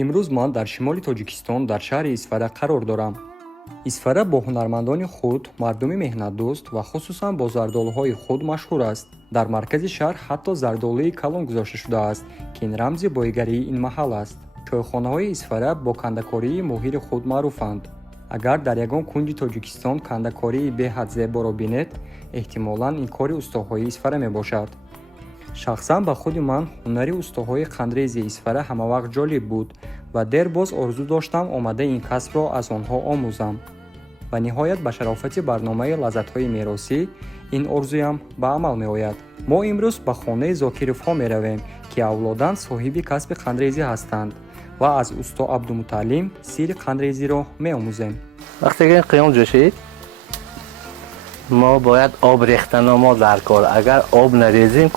имрӯз ман дар шимоли Тоҷикистон дар шаҳри Исфара қарор дорам. Исфара бо ҳунармандони худ, мардуми меҳнатдӯст ва хусусан бо зардолуҳои худ машҳур аст. Дар маркази шаҳр ҳатто зардолии калон гузошта шудааст, ки ин рамзи боигарии ин маҳал аст. Чойхонаҳои Исфара бо кандакории моҳири худ маъруфанд. Агар дар ягон кунҷи Тоҷикистон кандакории беҳад зеборо бинед, эҳтимолан ин кори устоҳои Исфара мебошад. шахсан ба худи ман ҳунари устоҳои қандрези Исфара ҳамавақт ҷолиб буд ва дербоз орзу доштам омада ин касбро аз онҳо омӯзам. ва ниҳоят ба шарофати барномаи лаззатҳои меросӣ ин орзуям ба амал меояд. мо имрӯз ба хонаи Зокировҳо меравем, ки авлодан соҳиби касби қандрезӣ ҳастанд ва аз усто Абдумуталлим сирри қандрезиро меомӯзем. вақте ки қиём ҷӯшид, мо бояд об рехтану мо дар кор. Агар об нарезим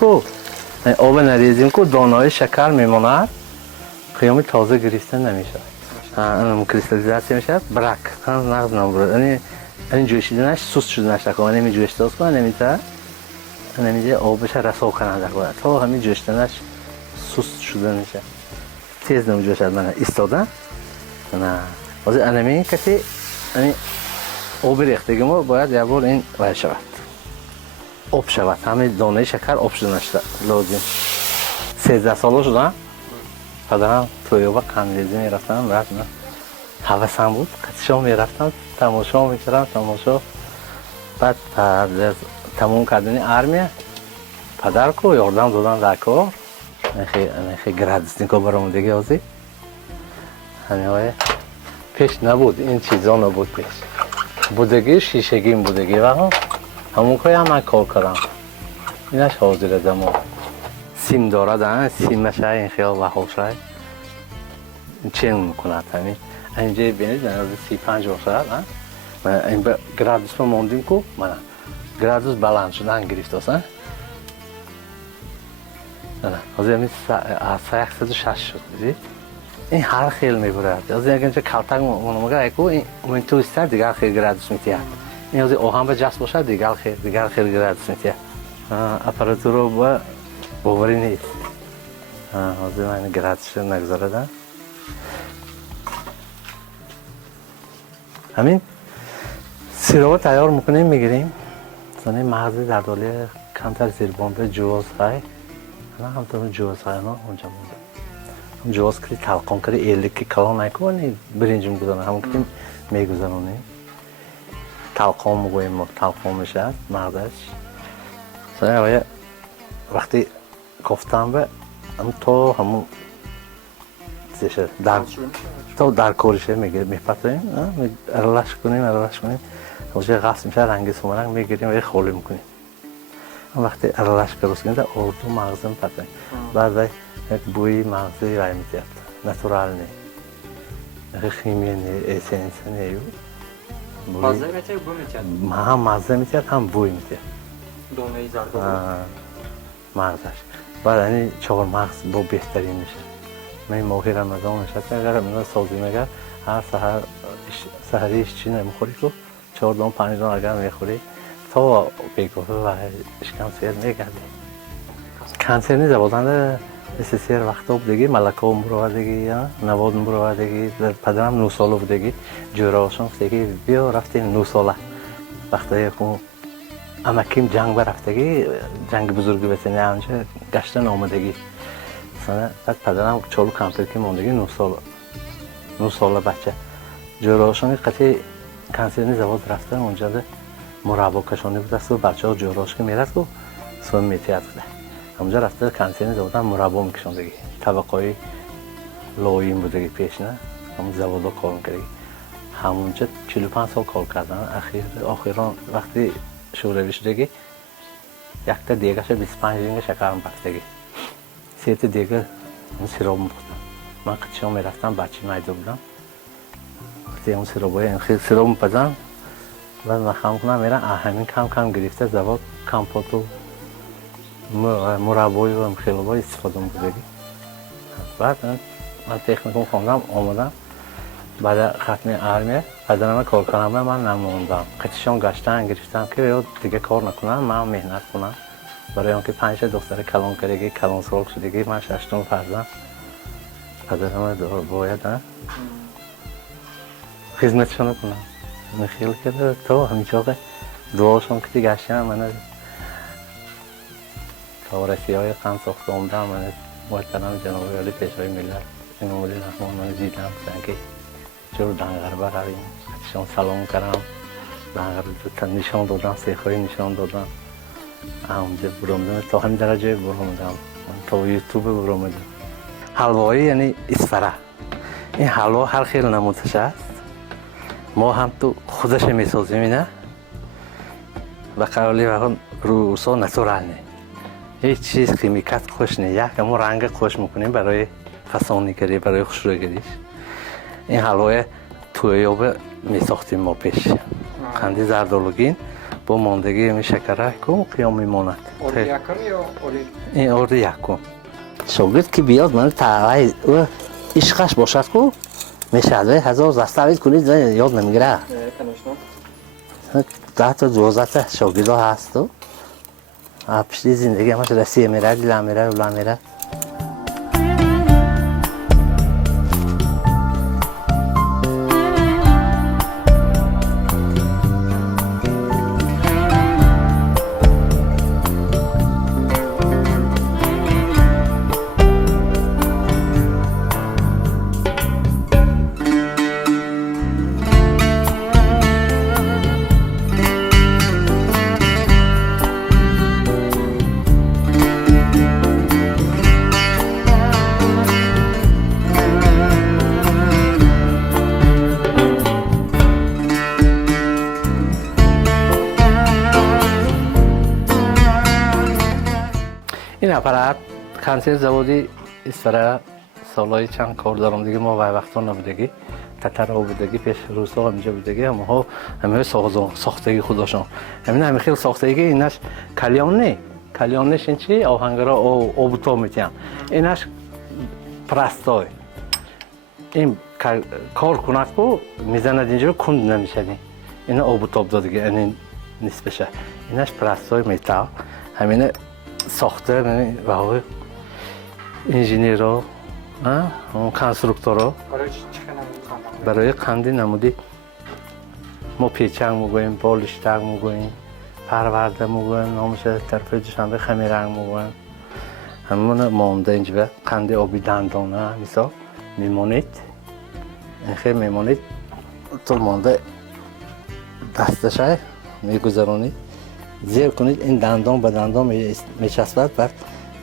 ку донаҳои шакар мемонад, қиёми тоза гирифта намешавад. кристаллизация мешавад, брак нағз намебурад. ин ҷӯшиданаш суст шуда нашакон, неми ҷӯштаст кунад, немита немиҷа обаша расо канада кунад. То ҳамин ҷӯштанаш суст шуда мешавад. Тез намеҷӯшад, мана истода. На, ҳозир анамин каси оби рехтаги мо бояд як бор ин вай шавад. об шавад. Ҳамин донаи шакар об шуда лозим. 13 сола шудам. Падарам тоёба қандрезӣ мерафтам, баъд ҳавасам буд, қатишон мерафтам, тамошо мекардам, баъд тамом кардани армия падарку ёрдам додан дар кор. нахе градуснико баромадагӣ ҳозир ҳамиҳоя пеш набуд, ин чизо набуд пеш. Будагӣ шишагим будагӣ ва ҳамон коя ман кор кардам. инаш ҳозир адамо сим дорад, симаша ин хиёл ваҳошай чен мекунад. ҳамин инҷа бинед 35 бошад. ин градус ма мондим ку мана градус баланд шудан гирифтост. ҳозир ҳамин 160 шуд. ин ҳар хел мебурад. ҳозир агар калтак мономагар ку ин туистар дигар хел градус метиҳад. ин ҳозир оҳан ба ҷаст бошад, дигар хел градус метиҳад. аппаратура ба боварӣ нест. ҳозир ман градусша нагзарадам. ҳамин сироба тайёр мекунем, мегирем. мағзи зардоли камтар зирбонда ҷувоз хай. ҳамтон ҷувоз хай онҷа монда. ҷувоз ки талқон карди элик ки калон накунӣ, биринҷи мегузарам, ҳамон ки мегузаронем. талқон мегӯем, талқон мешавад мағзаш. вақти кофтам ба то ҳамон то дар кориша мепатоем, аралаш кунем. ҳозир ғасб мешавад, ранги сумаранг мегирем ва холӣ мекунем. вақти аралаш дароз кунем, орду мағза мепатоем. баъд вай як бӯи мағзи вай метиҳад, натурал не. химия не, эссенсия не. Мазза метиҳад, бӯ метиҳад. ҳам мазза метиҳад, ҳам бӯй метиҳад. Донаи зардол. мағзаш. баъд ани чормағз бо беҳтарин мешавад. ман моҳи рамазон нишаста, агар созӣ мегар, ҳар саҳар саҳари чӣ намехӯрӣ ку 4 дон 5 дон агар мехӯрӣ, то бегоҳӣ ва ишкансер мегарди. кансер не заводанда СССР вақто будагӣ, малако муровадагӣ, навод муровадагӣ, падарам 9 сола будагӣ, ҷӯраошон гуфтагӣ биё рафтем 9 сола. вақтае ку амаким ҷанг барафтагӣ, ҷанги бузурги ватани анҷа гаштан омадагӣ. баъд падарам чолу кампирки мондагӣ 9 сола бача. ҷӯраошони қатъи консерни завод рафтан, онҷада мураббо кашонӣ будасту, бачаҳо ҷӯраошки мерад ку сум метиҳад куда. ҳамҷа рафта консерни завода мураббо мекашондагӣ. табақои лоим будагӣ пеш, на ҳамн заводо кор мекардагӣ. ҳамонҷа 45 сол кор кардан. охирон вақти шӯравӣ шудагӣ, якта дегаша 25 ринга шакар мепахтагӣ. сета дега сироб мепухтам. ман қатишон мерафтам, бачи майда будам. вақти он сироб мепазам, баъд махам кунам мерам, ҳамин кам гирифта завод компоту мураббои ва хелобой истифода мебудагӣ. баъд ман техникум хондам, омадам. баъда хатми армия падарам кор кардам, ман намондам. қатишон гаштан гирифтам ки ё дига кор накунам, ман меҳнат кунам. барои он ки 5 духтари калонкарагӣ, калонсол шудагӣ, ман 6 фарзанд. پدرم باید خدمتشون کنم. من خیلی کرده تا همیشه دعاشون که گشتم من تارسی های قم ساخته عمده من محترم جناب عالی پیشوای ملت جناب علی رحمان من دیدم که جور دنگر برویم ازشان سلام کردم دنگر نشان دادم سیخای نشان دادم اونجا برامدم تا همین درجه برامدم من تا یوتیوب برامدم حلوایی یعنی اسفره این حلوا هر خیلی نمودش است ما هم تو خودش میسازیم نه و قرالی واقعا روسا نتورال نه هیچ چیز کیمیکات خوش نه یک ما رنگ خوش میکنیم برای فسانیگری برای خوشروگریش این حلوای تویاب میساختیم ما پیش قندی زردآلوگین با ماندگی می شکره کن قیام میماند اوری یکم یا اوری این اوری یکم شاگرد که بیاد من تعالی و عشقش باشد کو میشه 1000 دستاویز کنید یاد نمیگیره کنشنا 10 تا 12 تا شاگرد هست و پشت زندگی همش رسیه میره دیلا میره ولا میره این اپارات کانسر زودی اسفره سالای چند کار دارم دیگه ما وقتا نبودگی تترا بودگی پیش روسا همینجا بودگی همه ساختگی خودشون همین خیلی ساختگی اینش کلیانش این چی آهنگرا اوبوتا میتیم اینش پرستای این کار کنه کو میزند اینجا کند نمیشه این اوبوتا دادگی این نسبشه اینش پرستای میتا همین ساخته و های انجینیرها کنسترکتورها برای قندی نمودی ما پیچنگ میگوییم بالشتنگ میگوییم پرورده میگوییم نامش طرف دوشنبه خمیرنگ میگوییم همون مانده اینجا قندی آبی دندانه مثلا میمونید این خیلی میمونید تو مانده دستشه میگذارونید زیر کنید این دندان به دندان میچسبد بعد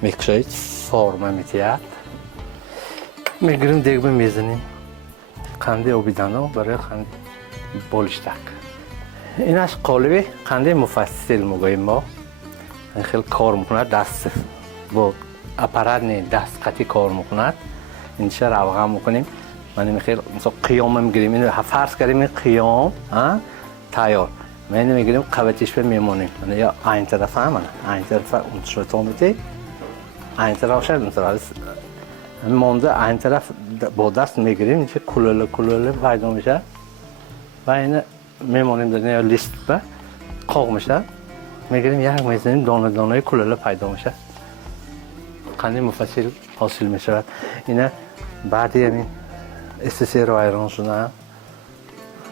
میکشید فرم میتید میگیریم دیگه میزنیم قندی آبی دندان برای قند بالشتک اینش قالبی قندی مفصل میگوییم ما این خیلی کار میکنه دست با اپارات نه دست قطعی کار میکند اینجا روغن میکنیم من خیلی مثلا قیام میگیریم این فرض کردیم این قیام تیار من میگیریم قوتش به میمونیم یا این طرف هم این طرف اون شروع میتی این طرف شد اون طرف مونده این طرف با دست میگیریم اینجا کلوله پیدا میشه و این میمونیم در یا لیست به قاق میشه میگیریم یک میزنیم دانه کلوله پیدا میشه قندی مفصل حاصل میشه اینه بعدی همین استسی رو ایران شدن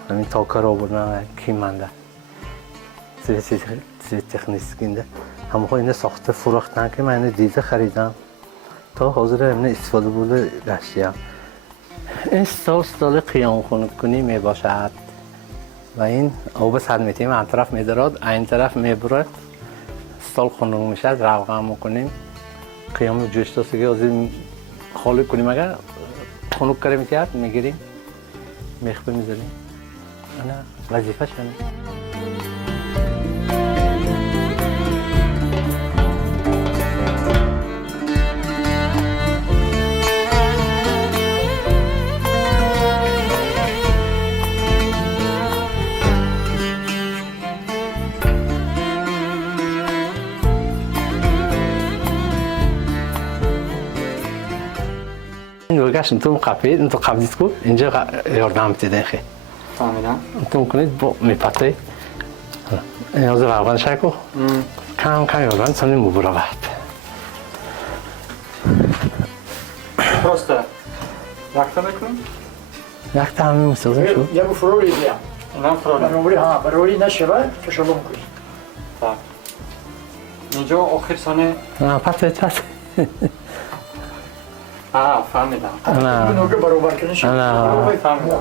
همین تاکر رو بردن کی منده چیز تکنیسکینده همه ها اینه ساخته فروختن که من دیده خریدم تا حاضر همینه استفاده بوده گشتیم این سال قیام کنی می باشد و این آب سد میتیم این طرف میدارد این طرف میبرد سال خونگ میشد روغن میکنیم قیام جوشتا سگه از این خالی کنیم اگر خونگ کرده میتید میگیریم میخبه میذاریم انا وظیفه شنه گشت انتم قفید انتم قبضیت کو اینجا یاردم بتیدین خیلی فهمیدم انتم کنید با میپته این از روغن شکو کم یاردم سنی مبرا بعد پروسته як це виконуємо? Як там میسازیم شو؟ Я б фролі б'ям. Нам правильно. Фролі нешеве, то шаломку. Так. اینجا آخر سانه پس فهمیدم نه نوگه برابر کنه نه فهمیدم